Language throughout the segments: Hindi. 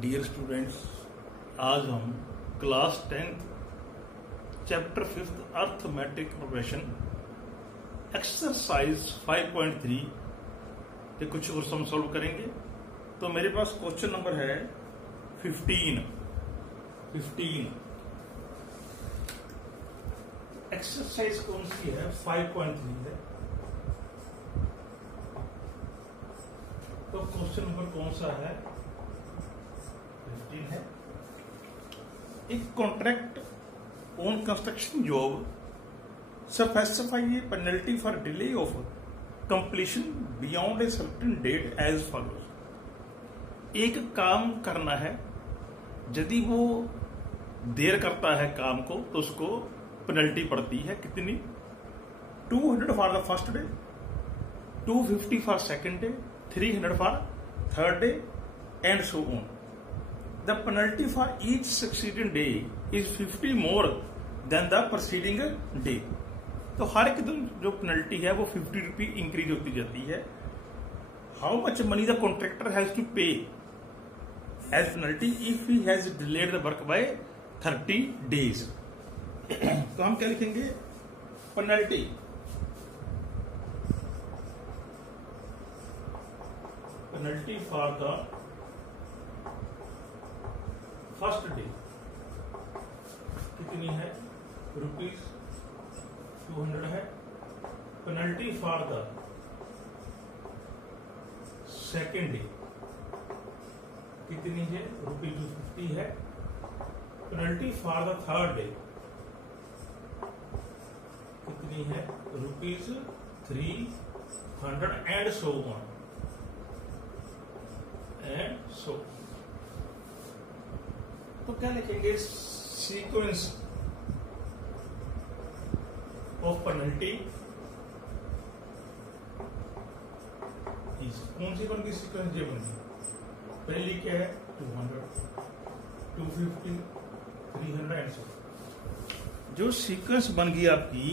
डियर स्टूडेंट्स, आज हम class 10 chapter 5 arithmetic progression exercise 5.3 के कुछ और सम सॉल्व करेंगे। तो मेरे पास क्वेश्चन नंबर है 15। एक्सरसाइज कौन सी है? 5.3 है। तो क्वेश्चन नंबर कौन सा है? 15 है। एक contract on construction job specify a penalty for delay of completion beyond a certain date as follows। एक काम करना है, यदि वो देर करता है काम को तो उसको पेनल्टी पड़ती है कितनी? 200 for the first day, 250 for second day, 300 for third day and so on. The penalty for each succeeding day is 50 more than the proceeding day. तो हर एक दिन जो पेनल्टी है वो 50 रुपी इंक्रीज होती जाती है। How much money the contractor has to pay as penalty if he has delayed the work by 30 days. तो हम क्या लिखेंगे? Penalty for the first day कितनी है? रुपीज 200 है। Penalty for the second day कितनी है? रुपीज 250 है। Penalty for the third day कितनी है? Rupees 300 and so on and so. तो क्या लिखेंगे? सीक्वेंस ऑफ पेनल्टी कौन सी बन गई? सीक्वेंस ये बन गई। पहली क्या है? 200, 250, 300 एंड सो। जो सीक्वेंस बन गई आपकी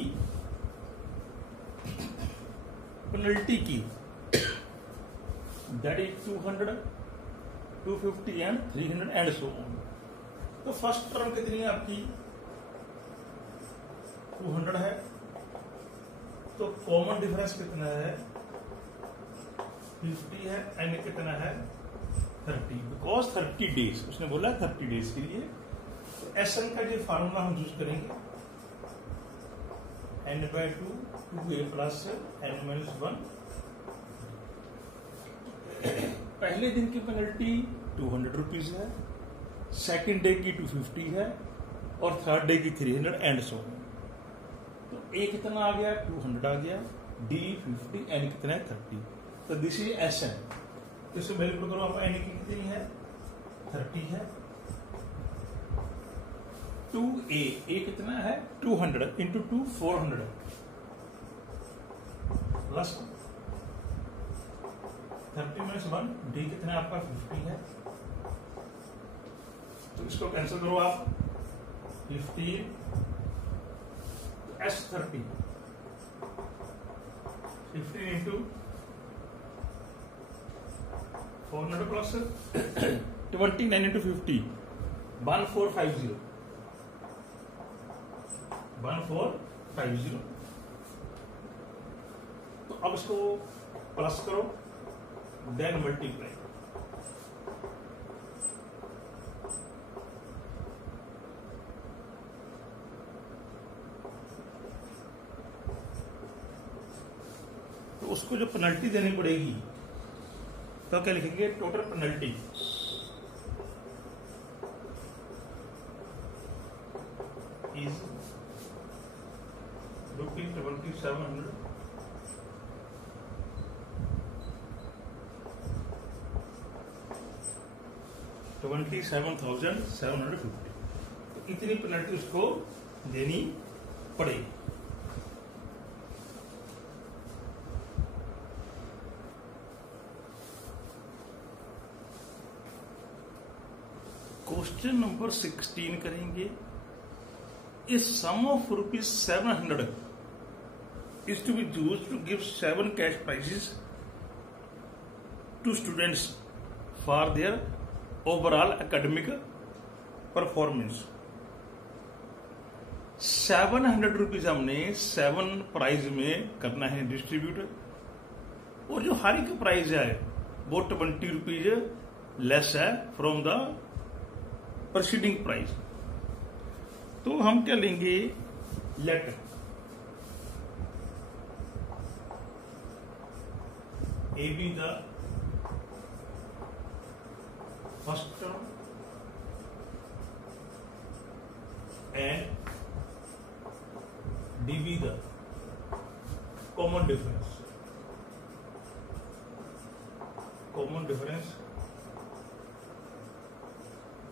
पेनल्टी की, that is 200, 250 and 300 and so on. तो फर्स्ट टर्म कितनी है आपकी? 200 है। तो कॉमन डिफरेंस कितना है? 50 है। एंड कितना है? 30, बिकॉज 30 डेज उसने बोला 30 डेज के लिए। तो एसएन का जो फार्मूला हम यूज करेंगे n/2 2a प्लस n-1। पहले दिन की पेनल्टी 200 रुपीज है, सेकेंड डे की 250 है और थर्ड डे की 300 एंड सो। तो ए कितना आ गया? 200 आ गया। डी 50 एन कितना है? 30। तो दिस इज एस एन। तो इसे मल्टीप्लाई करो आप। एन की कितनी है? 30 है। 2a ए कितना है? 200 इंटू 2 400 प्लस 30 - 1 डी कितना है आपका? 50 है। तो इसको कैंसिल करो आप। 15 S30 15 इंटू 400 प्लस 29 इंटू 50 1450 1450। तो अब इसको प्लस करो, देन मल्टीप्लाई। तो उसको जो पेनल्टी देनी पड़ेगी तो क्या लिखेंगे? Total penalty is rupees 2700 27,750। तो इतनी पेनल्टी उसको देनी पड़ेगी। क्वेश्चन नंबर 16 करेंगे। A sum of rupees 700 is to be used to give 7 cash prizes to students for their overall academic performance. 700 rupees हमने 7 प्राइज में करना है डिस्ट्रीब्यूट, और जो हर एक प्राइज है वो 20 रुपीज लेस है फ्रॉम द प्रोसीडिंग प्राइज। तो हम क्या लेंगे, let a be the first term and d be the common difference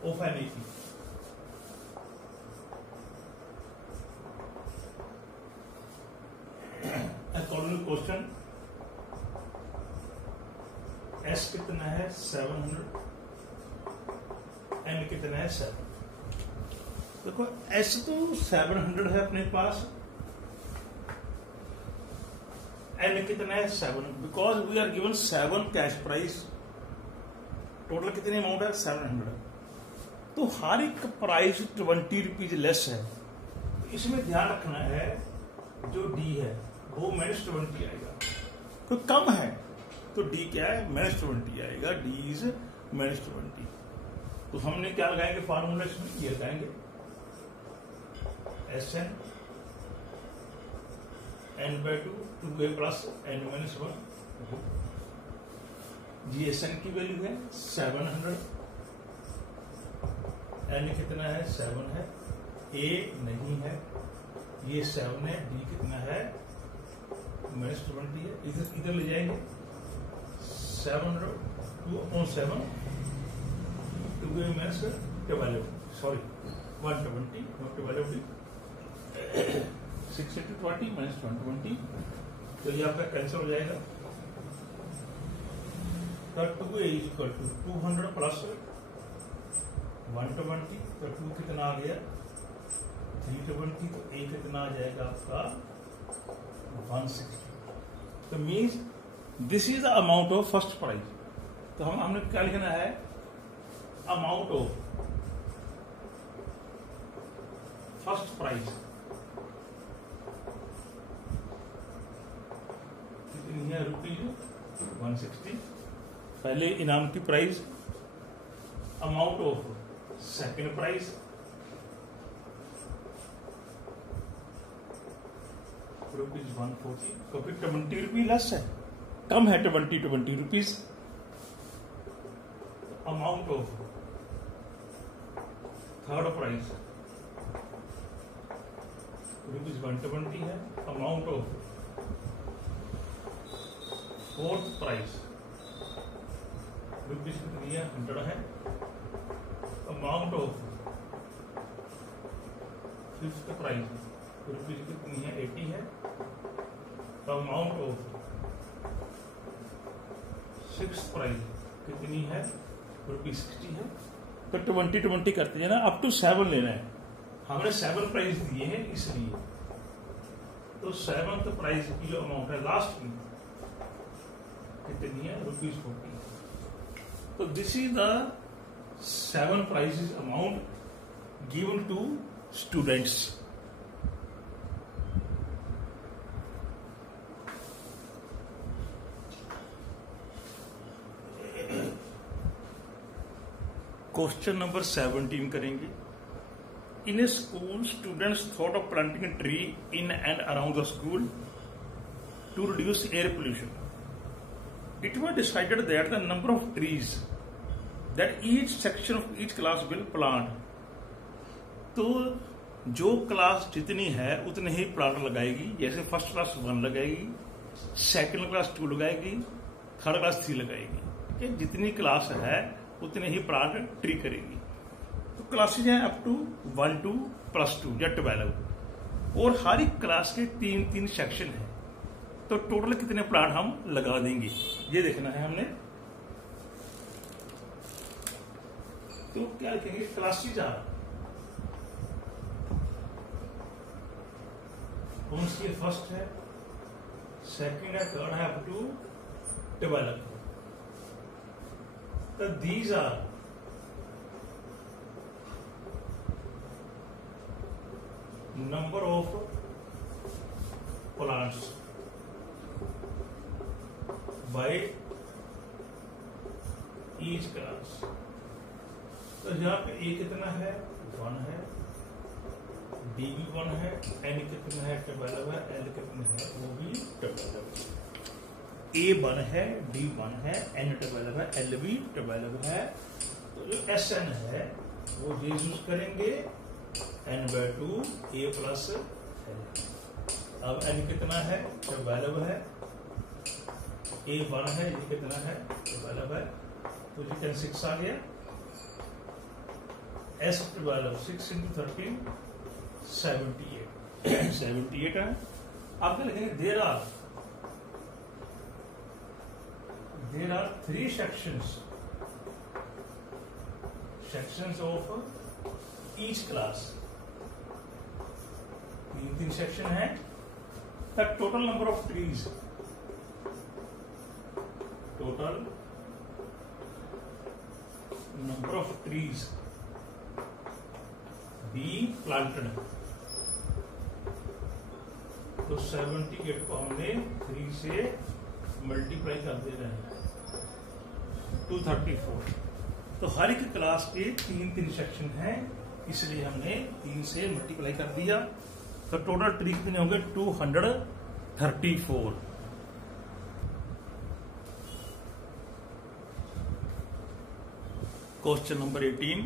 of an AP. According to question, S कितना है 700, N कितना है 7। देखो S तो 700 है अपने पास, N कितना है 7, because we are given 7 cash price, total कितनी अमाउंट है 700। तो हर एक प्राइस 20 रुपीज लेस है। इसमें ध्यान रखना है जो डी है वो -20 आएगा, तो कम है तो डी क्या है -20 आएगा, डी इज -20। तो हमने क्या लगाएंगे फार्मूला, इसमें ये लगाएंगे SN n/2 2a plus n-1। GSN की वैल्यू है 700, N कितना है 7 है, A नहीं है, ये 7 है, D कितना है -20 है, इधर ले जाएंगे 700 2/7 2a -12, सॉरी 120 not 12, 6 × 20 -120, तो ये आपका कैंसिल हो जाएगा। तो 2a = 200 प्लस 120, तो 2 कितना आ गया 320, तो A कितना आ जाएगा आपका 160। तो means this is the amount of first prize. तो हमने क्या लिखना है, अमाउंट ऑफ फर्स्ट प्राइज कितनी है ₹160, पहले इनाम की price. Amount of second price ₹140, तो फिर 20 रुपीज लेस है, कम है 20 rupees. Amount of third price ₹120 है। Amount of fourth price rupees कितनी है 100 है। Amount of fifth price rupees कितनी है 80 है। अमाउंट ऑफ सिक्स प्राइस कितनी है ₹60 है। तो 20 करते हैं ना, अप टू 7 लेना है, हमने 7 प्राइस दिए हैं इसलिए। तो 7th प्राइस की जो अमाउंट है लास्ट की कितनी है ₹40। तो this is the 7 prices amount given to students. Question number 17 करेंगे। In a school students thought of planting a tree in and around the school to reduce air pollution. It was decided that the number of trees that each section of each class will plant, तो जो क्लास जितनी है उतने ही प्लांट लगाएगी। जैसे फर्स्ट क्लास 1 लगाएगी, सेकंड क्लास 2 लगाएगी, थर्ड क्लास 3 लगाएगी। ठीक है, जितनी क्लास है उतने ही प्लांट ट्री करेगी। तो क्लासेज हैं अप टू 1 to +2 या 12, और हर एक क्लास के 3-3 सेक्शन है। तो टोटल कितने प्लांट हम लगा देंगे ये देखना है हमने। तो क्या लिखेंगे, क्लासेज आर कौन सी फर्स्ट है, सेकंड है, थर्ड है, अप टू 12। तो these are number of plants by each class। तो यहाँ पे ए कितना है 1 है, डी भी 1 है, एन कितना है 12 है, एल कितना है वो भी 12 है। ए 1 है, डी 1 है, एन 12 है, एल भी 12 है। तो जो एस एन है वो यूज करेंगे n/2 a प्लस एल। अब n कितना है 12 है, a 1 है, ये कितना है 12 है, तो ये 6 आ गया। s 12 6 × 13 78 78 है। आप क्या लिखेंगे there are 3 sections of each class। 3 section है। The total number of trees, total number of trees be planted. तो 78 को हमने 3 से मल्टीप्लाई कर दे रहे हैं 234। तो हर एक क्लास के 3 सेक्शन हैं, इसलिए हमने 3 से मल्टीप्लाई कर दिया। तो टोटल ट्री कितने होंगे 234। Question number 18,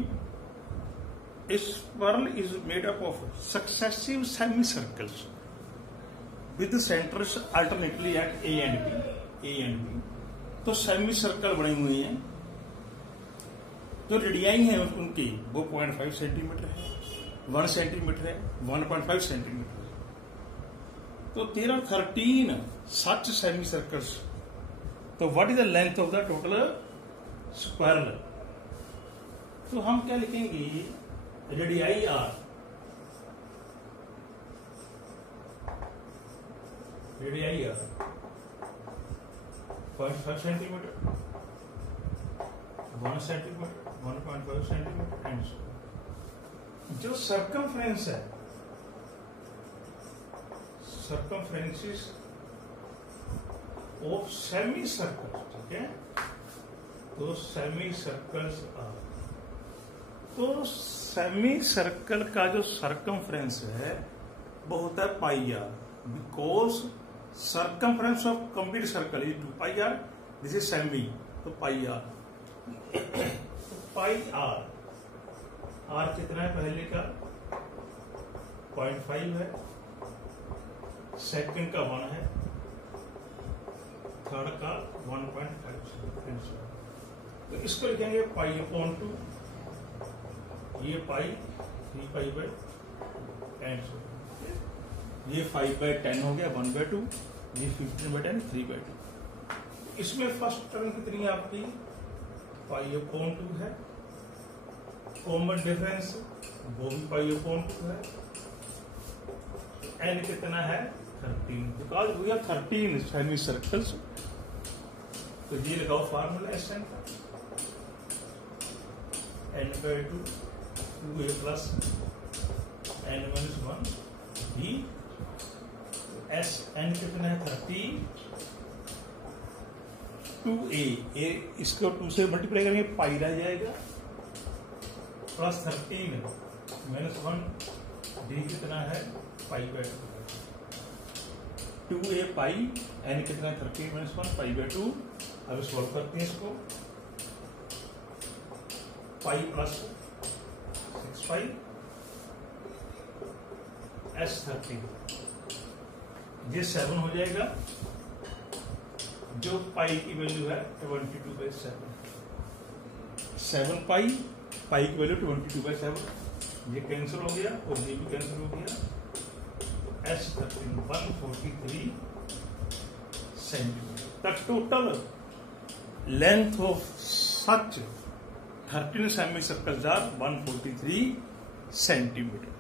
a spiral is made up of successive semicircles with centres alternately at A and B. तो सेमी सर्कल बने हुए हैं, जो रेडियाई है उनकी वो 0.5 सेंटीमीटर है, 1 सेंटीमीटर है, 1.5 सेंटीमीटर। तो 13 सच सेमी सर्कल्स। तो what is the length of the total spiral. तो हम क्या लिखेंगे radii are, radii are 0.5 centimetre, 1 centimetre, 1.5 centimetre and so. जो सर्कमफ्रेंस है, सर्कमफ्रेंसिस ऑफ सेमी सर्कल, ठीक है। तो सेमी सर्कल्स आर, तो सेमी सर्कल का जो सर्कमफ्रेंस है वो होता है pi r, because circumference of complete circle is 2 pi r, this is semi, तो pi r. Pi r, r कितना है पहले का 0.5 है, सेकंड का 1 है, थर्ड का 1.5। तो इसको लिखेंगे पाई अपॉन 2, ये पाई 3π/10। ये 5/10 हो गया 1/2, ये 15/10 3/2। इसमें फर्स्ट टर्म कितनी है आपकी पाई अपॉन 2 है, कॉमन डिफरेंस वो भी पाई अपॉन 2 है, एन कितना है 13, because we are 13 semi circles. तो ये लगाओ फार्मूला एस एन का, n/2 2a plus n-1 b, S N कितना है 30, 2a, इसको 2 से मल्टीप्लाई करेंगे पाई रह जाएगा, प्लस 13 -1 d कितना है π/2, 2a पाई, n कितना है 13 -1 π/2। अब सॉल्व करते हैं इसको, पाई प्लस 6π s13, ये 7 हो जाएगा, जो पाई की वैल्यू है 22/7, 7 पाई, पाई की वैल्यू 22/7, ये कैंसिल हो गया और ये भी कैंसिल हो गया। s13 143 centimetre. The total length of such 13 semi circles are 143 centimetre.